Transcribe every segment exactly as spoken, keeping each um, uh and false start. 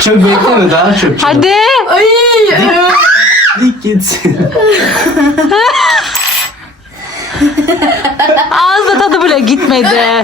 Çok bekleme, daha çok. Hadi. Ay. Dik gitsin. Ağızda tadı bile gitmedi.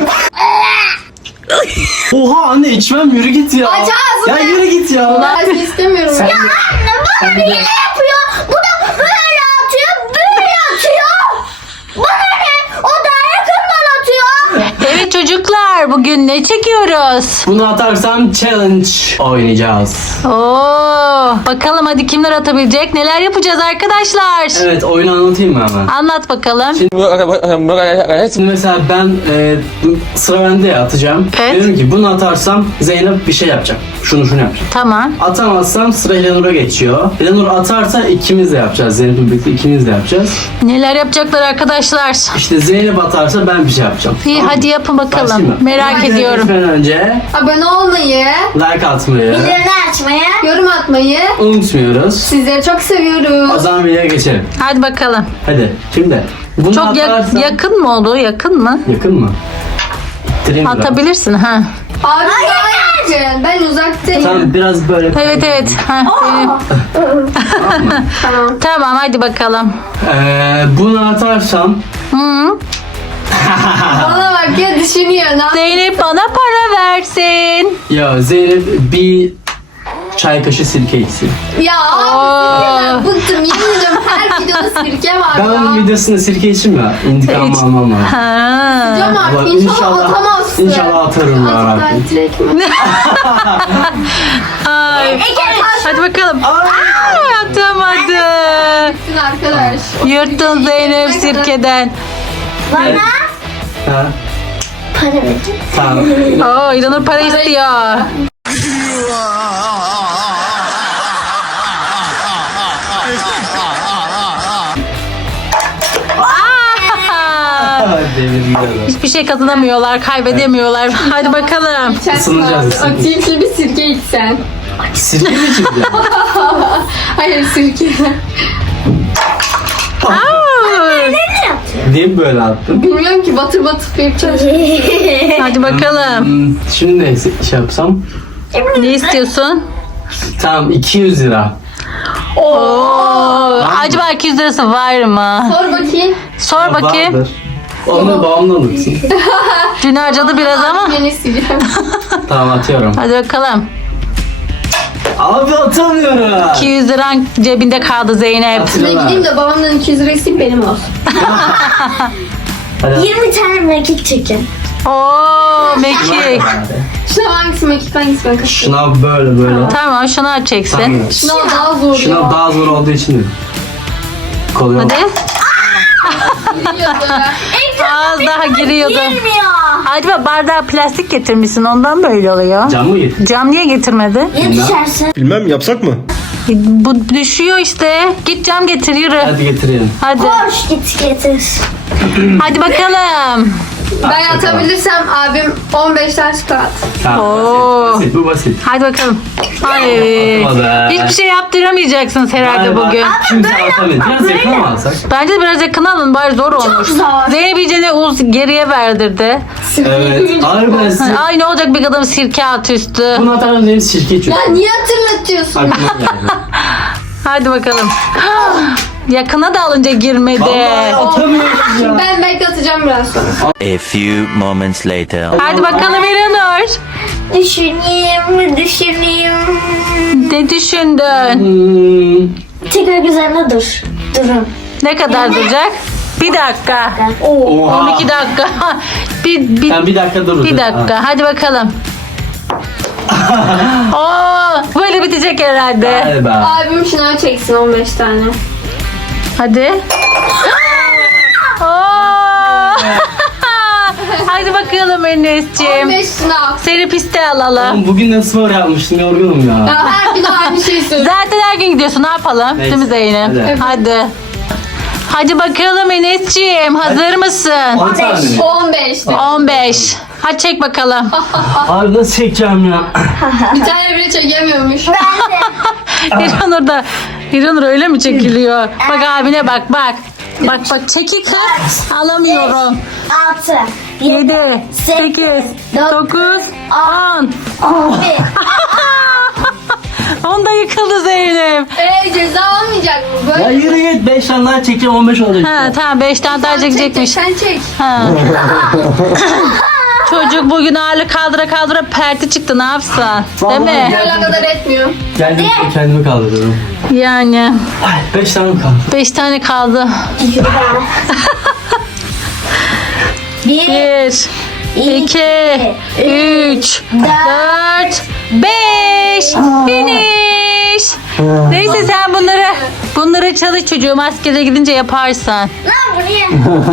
Oha anne, içmem, yürü git ya. Aç ağzını. Ya yürü git ya. Ben istemiyorum. Sen- Ya anne bana Sen bir de- hile yapıyor. Bu da böyle atıyor, böyle atıyor. Bana ne? O da yakından atıyor. Evet çocuklar, bugün ne çekiyoruz? Bunu atarsam challenge oynayacağız. Oo, bakalım hadi kimler atabilecek? Neler yapacağız arkadaşlar? Evet, oyunu anlatayım mı hemen? Anlat bakalım. Şimdi mesela ben e, bu sıra bende ya, atacağım. Evet. Dedim ki bunu atarsam Zeynep bir şey yapacak. Şunu şunu yapacak. Tamam. Atamazsam sıra Eleanor'a geçiyor. Eleanor atarsa ikimiz de yapacağız. Zeynep'le birlikte ikimiz de yapacağız. Neler yapacaklar arkadaşlar? İşte Zeynep atarsa ben bir şey yapacağım. İyi Tamam mı? hadi yapın Başlayayım bakalım. mı? Merak Hadi ediyorum. geçmeden önce Abone olmayı, like atmayı bildirimleri açmayı, yorum atmayı unutmuyoruz. sizleri çok O seviyoruz. zaman videoya geçelim. Hadi bakalım. Hadi şimdi. Bunu Çok yak- atarsam... yakın mı oldu? Yakın mı? Yakın mı? İttireyim biraz. Atabilirsin ha. Abi daha yakın. Ben uzaktayım. Tamam, biraz böyle. Evet evet. Ha, benim- Tamam. Tamam hadi bakalım. Ee, bunu atarsam Hı. Bana bak ya, düşünüyor. Ne yap- Zeynep bana para versin. ya Zeynep bir çay kaşığı sirke içsin. Ya Oo. abi bıktım. Yemin ediyorum her videoda sirke var Ben onun ya. videosunda sirke içeyim ya. İntikamımı İç. almam lazım. Ha. Hocam artık Ulan inşallah, atamazsın. İnşallah atarım ya At, Rabbi. ben direkt mi? Ay. Hadi bakalım. Aa, atamadı. Gitsin arkadaş. Yırttın Zeynep sirkeden. Bana Ha? para verin. Tamam. Oo, İranur para istiyor. Aa, Demir yiyorum. hiçbir şey kazanamıyorlar, kaybedemiyorlar. Hadi bakalım. Isınacağız, ısınacağız. Atayım şimdi bir sirke içsen. Sirke mi içeceğim? Hayır sirke. Niye mi böyle attın? Bilmiyorum ki, batır batır yapacağız. Hadi bakalım. Hmm, şimdi ne şey yapsam? Ne istiyorsun? Tamam, iki yüz lira. Oo, acaba iki yüz lirası var mı? Sor bakayım. Sor bakayım. Vardır. Onu babamdan alırsın. Dün harcadı biraz ama. Ben isteyeceğim. Tamam, atıyorum. Hadi bakalım. Abi atamıyorum. iki yüz liran cebinde kaldı Zeynep. Atın. Ben gideyim de babamdan iki yüz lira isteyeyim, benim olsun. Hadi. yirmi tane mekik çekin. Oo, mekik. Şuna hangisi mekik, hangisi ben kaçırdım. Şuna böyle böyle. Tamam şunu çeksin. Tamam. Şuna daha zor Şuna ya. daha zor olduğu için de. Kolay oldu. Hadi. Giriyordu. Az daha giriyordu. Girmiyor. Acaba bardağı plastik getirmişsin ondan böyle oluyor. Cam mı getir? Cam niye getirmedi? Ya düşersin. Bilmem yapsak mı? Bu düşüyor işte. Git cam getir yürü. Hadi getirelim. Hadi. Koş git getir. Hadi bakalım. Ben atabilirsem abim on beş tane çikolata. Tamam, Oo. basit, basit, bu basit. Hadi bakalım. Ay. Atamadı. Hiçbir şey yaptıramayacaksınız herhalde Galiba bugün. Kimse atamıyor. Biraz yakın mı alsak? Bence de biraz yakın alın bari zor olmuş. zor. Zeynep iyice ne uz geriye verdirdi. Evet. Ağır ben size. Ay ne olacak bir kadın sirke at üstü. Bunu atarım benim sirke içiyor. Ya niye hatırlatıyorsun? Aklıma geldi. Hadi bakalım. Yakına da alınca girmedi. Vallahi atamıyoruz ya. Ben belki atacağım biraz sonra. A few moments later. Hadi bakalım İranur. Düşüneyim, düşüneyim. Ne düşündün? Hmm. Tekrar üzerine dur. Durun. Ne kadar duracak? Bir dakika. Oha. on iki dakika. bir, bir, Sen bir dakika dur. bir dakika. Hadi bakalım. Oo, böyle bitecek herhalde. Galiba. Abim şınav çeksin on beş tane. Hadi. Oo. Hadi bakalım Enes'ciğim. on beş şınav. Seni piste alalım. Oğlum bugün de spor yapmıştım, yorgunum ya. Ya her gün aynı şey söylüyor. Zaten her gün gidiyorsun. Ne yapalım? Neyse, Değil mi Zeynep? hadi. Hadi. Hadi bakalım Enes'ciğim. Hazır mısın? on tane mi? on beş. on beş. Hadi çek bakalım. Abi nasıl çekeceğim ya? Bir tane bile çekemiyormuş. İranur da İranur öyle mi çekiliyor? Bak abine bak bak. Bak bak çekik kız. Alamıyorum. altı. yedi, sekiz, dokuz, on. on bir. Onda yıkıldı Zeynep. Eee ceza olmayacak mı? Ya Böyle. yürü git beş tane daha çekeceğim on beş olacak. Ha tamam beş tane daha Sen çek, çekecekmiş. Sen çek. Ha. Çocuk bugün ağırlık kaldıra kaldıra perti çıktı ne yapsın? Değil Vallahi mi? gel. Hala kadar etmiyor. Kendimi, kendimi kaldırıyorum. Yani Ay beş tane mi kaldı? beş tane kaldı. Bir. Bir, iki, üç, dört, beş. Finish. Neyse sen bunları bunları çalış çocuğum. Askere gidince yaparsın. Lan buraya.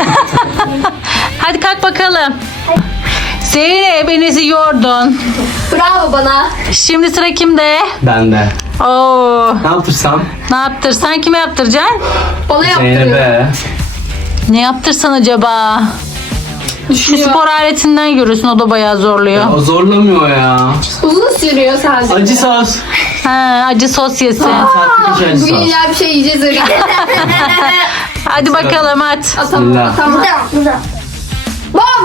Hadi kalk bakalım. Zeynep Enes'i yordun. Bravo bana. Şimdi sıra kimde? Bende. Oo, Ne yaptırsam? ne yaptırsan kime yaptıracaksın? Bana yaptırıyor. Zeynep'e. Ne yaptırsan acaba? Şu Düşünüyor. spor aletinden görürsün o da bayağı zorluyor. O zorlamıyor ya. Uzun sürüyor sadece. Acı sos. Ha, acı sos yesin. Saatlik acı Bugün sos. ya bir şey yiyeceğiz öyle. Hadi bakalım at. Atamam Bismillah. atamam. Bom.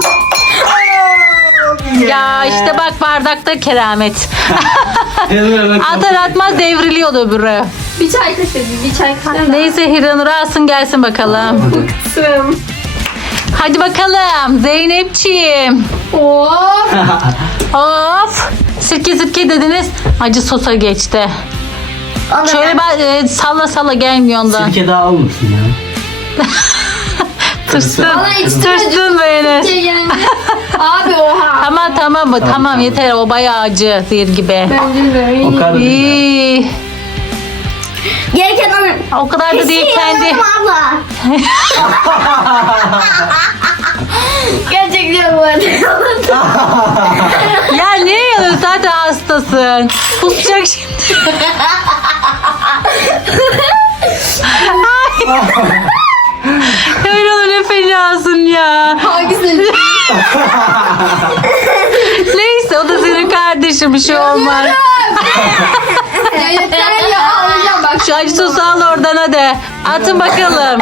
Ya işte bak bardakta keramet. Hemen hemen Atar atmaz devriliyordu öbürü. Bir çay kaşığı, bir çay kaşığı. Neyse Hiranur alsın gelsin bakalım. Sım. Hadi bakalım Zeynepciğim. Hop. Of. Sirke sirke dediniz. Acı sosa geçti. Şöyle ben e, salla salla gelmiyor ondan. Sirke daha olmasın ya. Tırstın. Bana içtirmedi. Tırstın böyle. Şey yani. Abi oha. Tamam tamam tamam, tamam. yeter o bayağı acı zehir gibi. Ben bilmiyorum. O kadar da değil. İyi. Gereken onun. O kadar da değil kendi. abla. Gerçekten bu arada. Ya ne yiyorsun zaten hastasın. Kusacak şimdi. Ay. Öyle olur ne fenasın ya. Hangisi? Neyse o da senin kardeşin bir şey olmaz. Ya yeter ya ağlayacağım bak. Şu acı sosu al oradan hadi. Atın bakalım.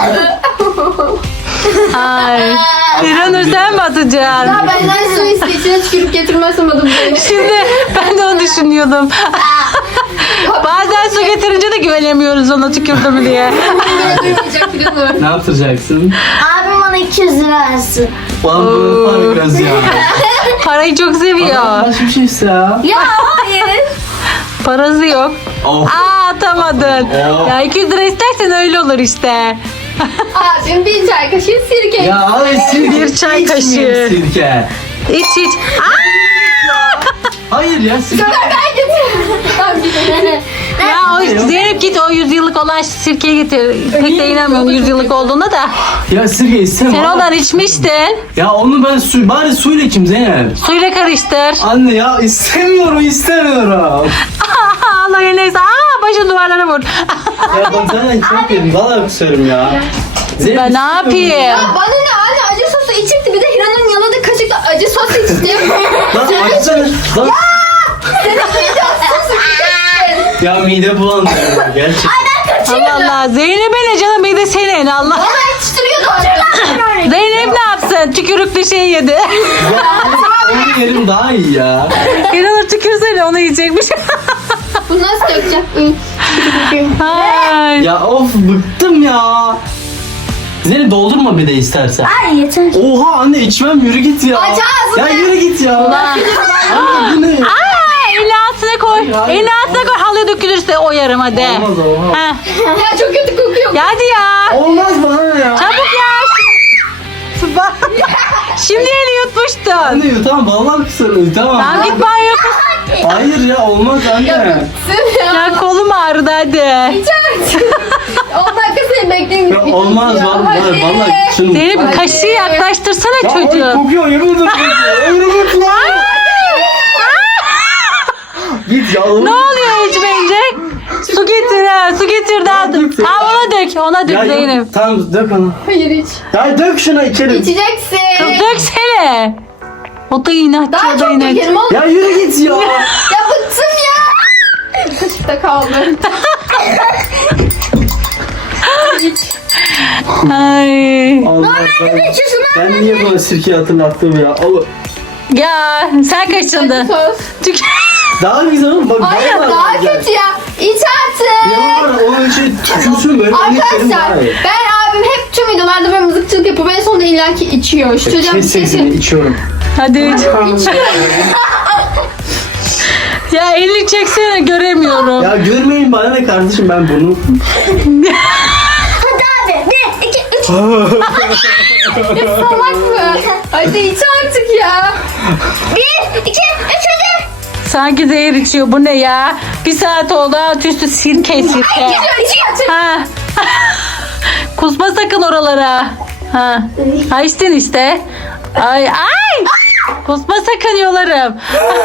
Ay. İranur sen mi atacaksın? Ya benden su iste içine tükürüp getirmezsem adım beni. Şimdi ben de onu düşünüyordum. Bazen su getirince de güvenemiyoruz ona tükürdü mü diye. Böyle duymayacak planı. Ne yaptıracaksın? Abim bana iki yüz lira versin. Ulan bunu var biraz ya. Parayı çok seviyor. Başka bir şey ise ya. Ya hayır. Parası yok. Oh. Aa atamadın. Oh. Ya iki yüz lira istersen öyle olur işte. Abim bir çay kaşığı sirke. Ya abi sirke. Bir çay içmeyeyim kaşığı. Sirke. İç iç. Hayır ya sirke. Ben getirdim. Ya o Zeynep git o yüz yıllık olan sirkeyi getir. Pek de inanmıyorum yüz yıllık olduğuna da. Ya sirke istemem. Sen ondan içmiştin. Ya onu ben su, bari suyla içeyim Zeynep. Suyla karıştır. Anne ya istemiyorum istemiyorum. Allah neyse. Aa başın duvarlara vur. Ya ben zaten çok yedim. Valla kusarım ya. Zeynep, Ben ne istemiyorum yapayım? ya. Bana ne anne acı sosu içirdi bir de Hira'nın yaladığı kaşıkla acı sos içti. Lan açsana. Lan. Senin acı sosu içeceksin. Ya mide bulandı. Gerçekten. Allah Allah. Zeynep'e ne canım bir de senin Allah. Bana içtiriyordu oradan. Zeynep ne yapsın? Tükürüklü şey yedi. Ya onun yerim daha iyi ya. İnanır tükürsene onu yiyecekmiş. Bu nasıl dökeceğim? Ay. Ya of bıktım ya. Zeynep doldurma bir de istersen. Ay yeter. Oha anne içmem yürü git ya. Aç ağzını. Ya yürü git ya. Ulan. Anne bu ne? Aa, elini altına koy. Hayır, hayır. Elini altına koy. Halıya dökülürse oyarım hadi. Olmaz olmaz. Ha. Ya çok kötü kokuyor. Ya hadi ya. Olmaz bana ya. Çabuk ya. Bak. Şimdi eli yutmuştun. Anne yutamam vallahi kısarım tamam. Tamam git banyo. Hayır ya olmaz anne. Sırf ya. Ya kolum ağrıdı hadi. Hiç artık. on dakika seni bekleyin. Ya olmaz vallahi vallahi. Şunu. Zeynep Hadi. kaşığı yaklaştırsana Ya ay çocuğu. kokuyor yemin ederim kokuyor. Yürü git lan. Git ya. Ne oluyor içmeyince? Su getir ha, su getir daha. git ya. Ha ona dök, ona dök Ya yok, Zeynep. tamam dök onu. Hayır hiç. Ya dök şuna içelim. İçeceksin. Kız döksene. O da inatçı, Daha o da çok inatçı. dökerim oğlum. Ya yürü git ya. Ya bıktım ya. Kaşıkta kaldı. Hiç. Ay. Allah ben, ben niye bana sirke hatırlattım ya? Allah. Ya sen kaçındın. Sos. Tük- Daha güzel oğlum bak. Hayır vallahi daha güzel. kötü ya. İç Arkadaşlar Hayır. ben abim hep tüm videolarda böyle mızıkçılık yapıyor. En sonunda illaki içiyor. Şu çocuğa bir Kes şey sesini içiyorum. Hadi. Ya elini çeksene göremiyorum. Ya görmeyin bana ne kardeşim ben bunu. Hadi abi. Bir, iki, üç. Ya salak mı? Hadi iç artık ya. Bir, iki, üç hadi. Sanki zehir içiyor. Bu ne ya? Bir saat oldu. Alt üstü sirke sirke. İçiyor, içiyor. Ha. Kusma sakın oralara. Ha. Ha içtin işte. Ay ay. Kusma sakın yolarım.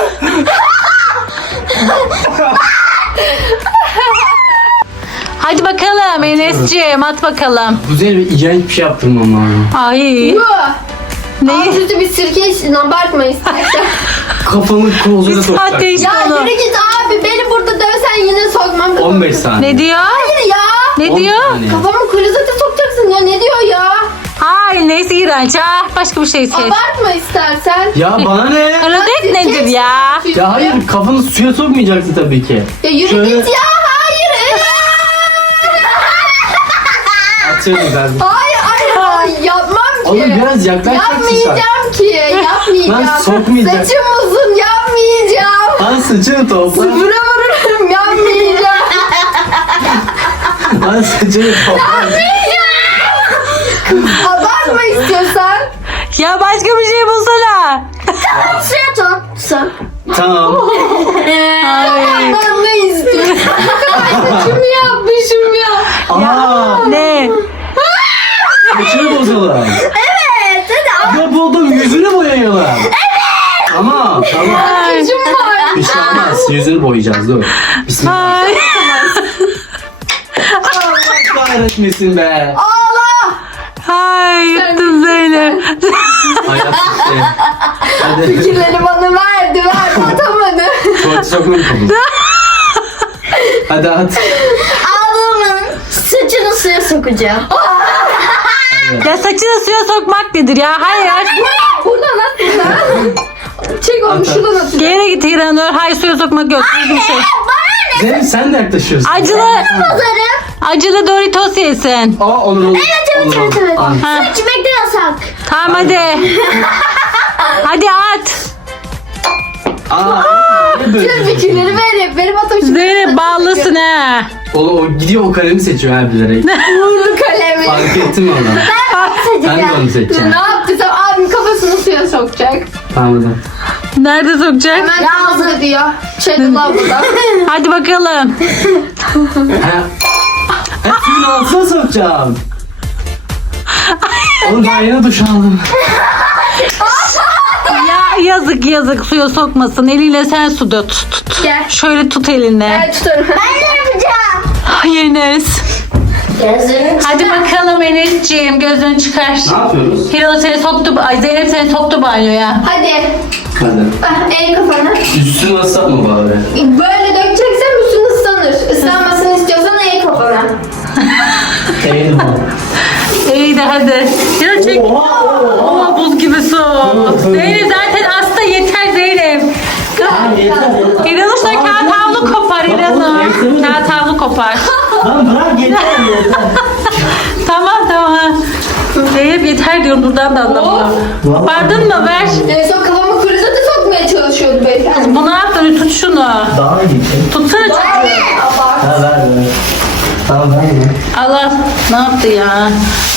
Hadi bakalım Enes'ciğim at bakalım. Güzel bir iğrenç bir şey yaptırmam lazım. Ay. Bu. Ne? Alt üstü bir sirke için abartma istersen. Kafamı kozuna Bir sokacak. saatte işte Ya onu. yürü git abi. Beni burada dövsen yine sokmam. on beş saniye. Ne diyor? Hayır ya. Ne on diyor? saniye. Kafamı klozete sokacaksın ya. Ne diyor ya? Ay neyse iğrenç. Ah, başka bir şey seç. Abartma istersen. Ya bana ne? Klozet nedir ya? Ya hayır kafanı suya sokmayacaksın tabii ki. Ya yürü Şöyle- git ya. Hayır. Atıyorum ben. hayır hayır. hayır. Yapmam ki. Oğlum biraz yaklaşacaksın sen. Yapmayacağım ki. Yapmayacağım. Lan sokmayacak. Saçım uzun. Yapmayacağım. Lan saçını topla. Sıfıra vururum. Yapmayacağım. Lan saçını topla. Abartma istiyorsan. Ya başka bir şey bulsana. Suya tutsun. Tamam. Ay. Ben ne istiyorsun? Saçımı yapmışım ya. Aa, Ne? saçını bozalım. Evet. Hadi Ya buldum yüzünü boyayalım. Evet. Tamam tamam. Ay. saçım var. Bir şey olmaz. Yüzünü boyayacağız dur. Bismillah. Ay. Allah kahretmesin be. Ağla. Ay yıktın Zeynep. Hayat işte. Hadi. Fikirleri bana verdi. Verdi. Atamadı. Tuvalete sokmayı kabul. Hadi at. Ağlamın saçını suya sokacağım. Ya saçını suya sokmak nedir ya? Hayır. Buradan at buradan. Çek onu At, at. şuradan at. Geri git İranur. Hayır suya sokmak yok. Düzgün şey. Zeynep sen de yaklaşıyorsun. Acılı. Bozarım. Acılı Doritos yesin. Aa olur olur. Evet evet Olur, evet olur. evet. Al. Ha. Su içmek de yasak. Tamam hadi. Hadi at. Aa, ne böyle Tüm bir şey? fikirleri verip benim atam şimdi. Zeynep bağlısın ha. O, o gidiyor o kalemi seçiyor ha bilerek. Vurdu kalemi. Fark ettin mi onu? Ben de onu seçeceğim. Ne yaptıysam abim kafasını suya sokacak. Tamam hadi. Nerede sokacak? Hemen yazdı diyor. Çetin abla. Hadi bakalım. Ha. Ha, suyun altına sokacağım. Oğlum ben yine duş aldım. Ya yazık yazık suya sokmasın. Eliyle sen su da tut. tut. Gel. Şöyle tut eline. Ben tutarım. Ben de yapacağım. Ay Enes. Gözlerini Hadi bakalım Enes'ciğim gözünü çıkar. Ne yapıyoruz? Hiral seni soktu. Ay Zeynep seni soktu banyoya. Hadi. Hadi. Ah, el kafanı. Üstünü ıslatma bari. Böyle dökeceksen üstün ıslanır. Islanmasını istiyorsan el kafana. Eğilme. İyi de hadi. Hiral çek. Oha oha. Oha buz gibi su. Zeynep zaten hasta yeter Zeynep. Hiranur sen kağıt havlu kopar Hiranur. Kağıt havlu kopar. Lan bırak yeter yeter. Tamam tamam. Zeynep yeter diyorum buradan da anlamıyor. Kopardın mı ver. En son kafamı klozete sokmaya çalışıyordu beyefendi. Bu ne yaptın? Tut şunu. Daha iyi. Tutsana çocuğu. Abart. Ha ver ver. Tamam ver ya. Al al. Ne yaptı ya?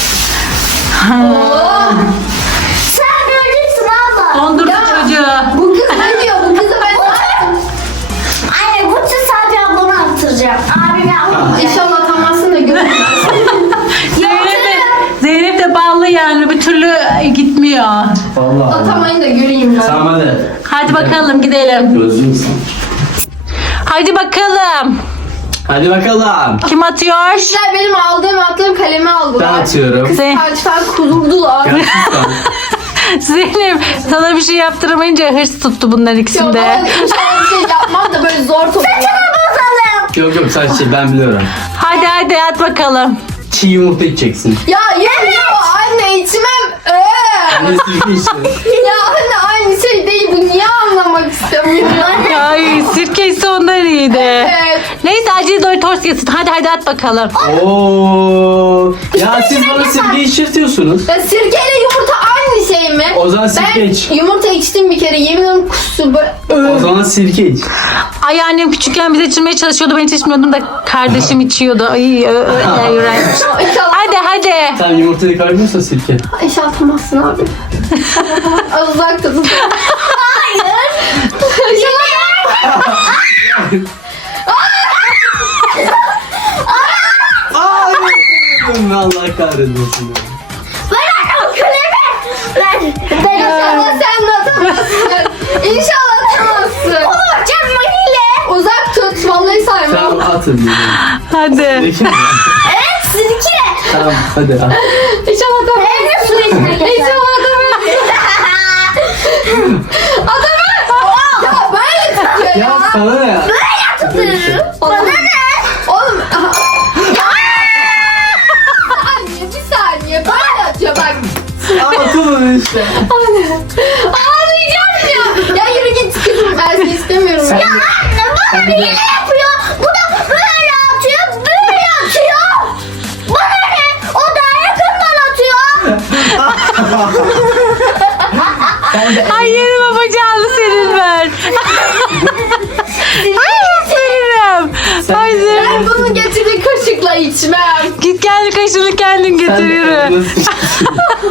Oh. Sen göreceksin abla. Dondurdu Ya, çocuğu. Bu kız ne diyor? Bu kızı ben Anne bu kız sadece ablamı attıracağım. Abimi attıracağım. İnşallah atamazsın da görürüz. Zeynep de, Zeynep de ballı yani bir türlü gitmiyor. Vallahi. Atamayın da göreyim ben. Tamam hadi. Hadi bakalım gidelim. Gözlüğüm sen. Hadi bakalım. Hadi bakalım. Kim atıyor? Kızlar benim aldığım attığım kalemi aldılar. Ben atıyorum. Ze- Kaçtan kudurdular. Gerçekten. Zeynep sana bir şey yaptıramayınca hırs tuttu bunların Yok ikisinde. ben bir şey yapmam da böyle zor topluyorum. Saçımı bozalım. Yok yok sen şey ben biliyorum. Hadi hadi at bakalım. Çiğ yumurta içeceksin. Ya yemiyor anne içmem. Ee. Ben de sirke içtim. Ya anne aynı şey değil bu. Niye anlamak istemiyorum? Ay sirke ise ondan iyiydi. Evet. Neyse acil Doritos yesin. Hadi hadi at bakalım. Oo. Ya siz bana sirke içirtiyorsunuz. Ya sirkeyle yumurta aynı şey mi? O zaman sirke Ben iç. yumurta içtim bir kere. Yemin ederim kustu. O zaman sirke iç. Ay annem küçükken bize içirmeye çalışıyordu. Ben hiç içmiyordum da kardeşim içiyordu. Ay ö- ö- ay, iğrenç. İnşallah, Hadi hadi. Sen yumurtayı kaybediyorsa sirke. inşallah atamazsın abi. Az uzak tutun. Hayır. İnşallah. Aa, Allah kahretmesin. İnşallah sen de atamazsın. İnşallah atamazsın. Olur canım hile. Uzak tut. Vallahi Tamam saymam. atın. Hadi. Sirke mi? Evet sirke. Tamam hadi at. İnşallah atamazsın. Evet su içmek. İnşallah atamazsın. Atamaz. Ya böyle tutuyor Ya ya. sana ne ya? Bana ne? Oğlum. Anne bir saniye. Böyle atıyor bak. Atın işte. Ağlayacağım ya. Ya yürü git kızım. Ben seni istemiyorum. Sen ya de- anne bana sen bir de- hile yapıyor. Bu da böyle atıyor. Böyle atıyor. Bana ne? O daha yakından atıyor. Ay yerim babacığını senin ver. Ay senin. Ay Ben senin. bunu getirdiği kaşıkla içmem. Git kendi kaşını kendin getir Sen de- yürü. Nasıl içiyorsun?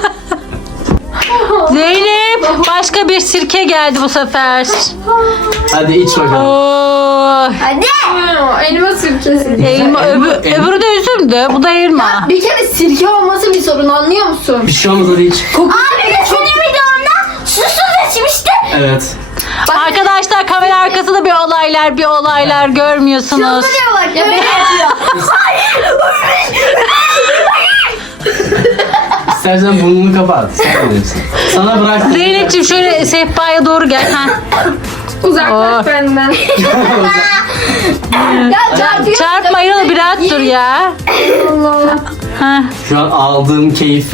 Zeynep başka bir sirke geldi bu sefer. Hadi iç bakalım. Oo. Hadi. Elma sirkesi. Elma, öbür, öbürü de üzümdü. Bu da elma. Bir kere sirke olması bir sorun anlıyor musun? Bir şey olmaz hadi iç. Abi de senin videonda susuz içmişti. Evet. Arkadaşlar kamera arkasında bir olaylar bir olaylar görmüyorsunuz. Şuraya bak ya beni yapıyor. İstersen burnunu kapat. Sen bilirsin. Sana bıraktım. Zeynep'ciğim şöyle sehpaya doğru gel. Ha. Uzaklaş Oh. benden. ya çarpıyor. Çarpma Yunus bir rahat dur ya. Allah. Ha. Şu an aldığım keyfi.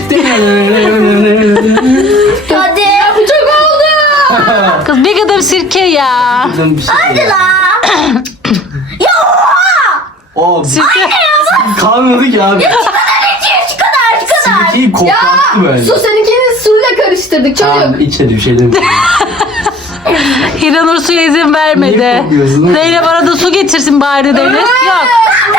Hadi. Ya bu çok oldu. Kız bir kadar sirke ya. Bir şey Hadi yok. la. Ya O Sirke. kalmadı ki abi. şu kadar şu kadar şu kadar. Sirkeyi koklattı böyle. Su seninkini suyla karıştırdık çocuk. Tamam iç hadi bir şey demiyorum. Hiranur suya izin vermedi. Niye kokuyorsun? Zeynep arada su getirsin bari Deniz. Yok.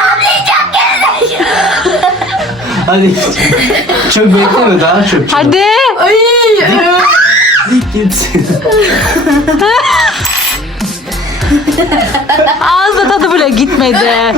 Hadi iç. Çok bekleme daha çok. çok. Hadi. Ay. Git. Ağızda tadı bile gitmedi.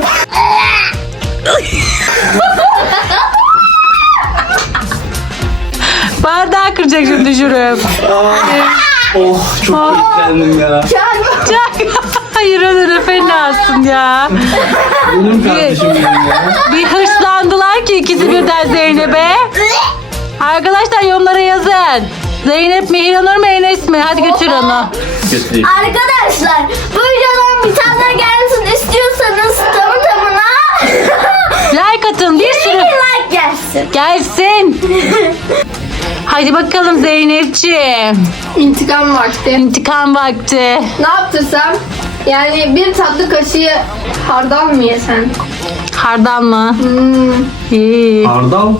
Bardağı kıracak şimdi düşürüp. Oh çok beklendim ya. Hayır öyle fenasın ya. Benim kardeşim benim ya. Bir hırslandılar ki ikisi birden Zeynep'e. Arkadaşlar yorumlara yazın. Zeynep mi, Hiranur mu, Enes mi? Hadi götür onu. Götüreyim. Arkadaşlar bu videodan bir tane daha gelsin istiyorsanız tamı tamına Like atın bir sürü. like gelsin. Gelsin. Hadi bakalım Zeynep'ciğim. İntikam vakti. İntikam vakti. Ne yaptırsam? Yani bir tatlı kaşığı hardal mı yesen? Hardal mı? Hmm. İyi. Hardal.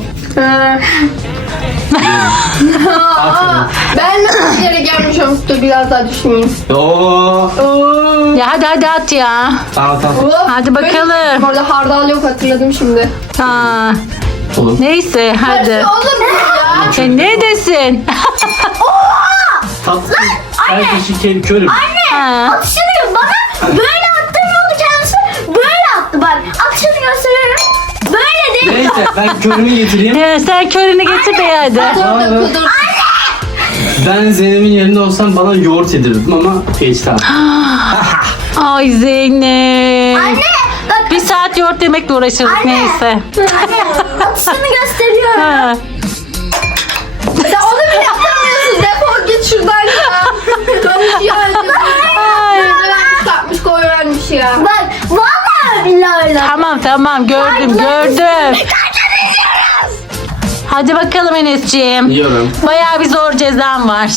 Aa, ben nasıl yere gelmiş olmuş dur biraz daha düşüneyim. Oo. Oo. Ya hadi hadi at ya. Tamam tamam. Of, Hadi bakalım. böyle- Orada hardal yok hatırladım şimdi. Ha. Olur. Neyse hadi. Oğlum ya. Sen ne desin? Tatlı. Sen kaşık kendi körüm. Ha. Atışını bana böyle attırmadı kendisi. Böyle attı bak. Atışını gösteriyorum. Böyle değil. Neyse ben körümü getireyim. Ya sen körünü getir de hadi. Aa, evet. Kudur. Ben Zeynep'in yerinde olsam bana yoğurt yedirdim ama geçti abi. Ay Zeynep. Anne bak. Bir saat yoğurt yemekle uğraşırız neyse. Anne atışını gösteriyorum. Ha. Sen onu bile yapamıyorsun. Defol git şuradan ya. Konuşuyor. Ay. Çıkartmış koyuvermiş ya. Bak vallahi billahi öyle. Tamam tamam gördüm gördüm. Hadi bakalım Enes'ciğim. Yiyorum. Bayağı bir zor cezam var.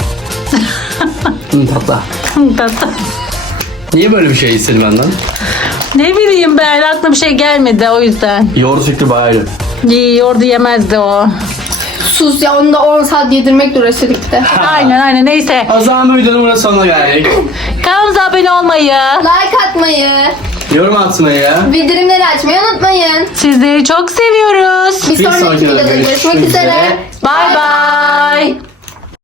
Hı, tatlı. Tatlı. Niye böyle bir şey istedin benden? Ne bileyim ben, aklıma bir şey gelmedi o yüzden. Yoğurt fikri bayağı iyi. İyi, yoğurdu yemezdi o. Sus ya, onu da on saat yedirmekle uğraşıyorduk de. Aynen aynen, neyse. O zaman bu videonun burada sonuna geldik. Kanalımıza abone olmayı, Like atmayı, Yorum atmayı. bildirimleri açmayı unutmayın. sizleri çok seviyoruz. Bir Bir sonraki sonraki videoda videoda görüşmek görüşmek üzere. üzere. Bye bye.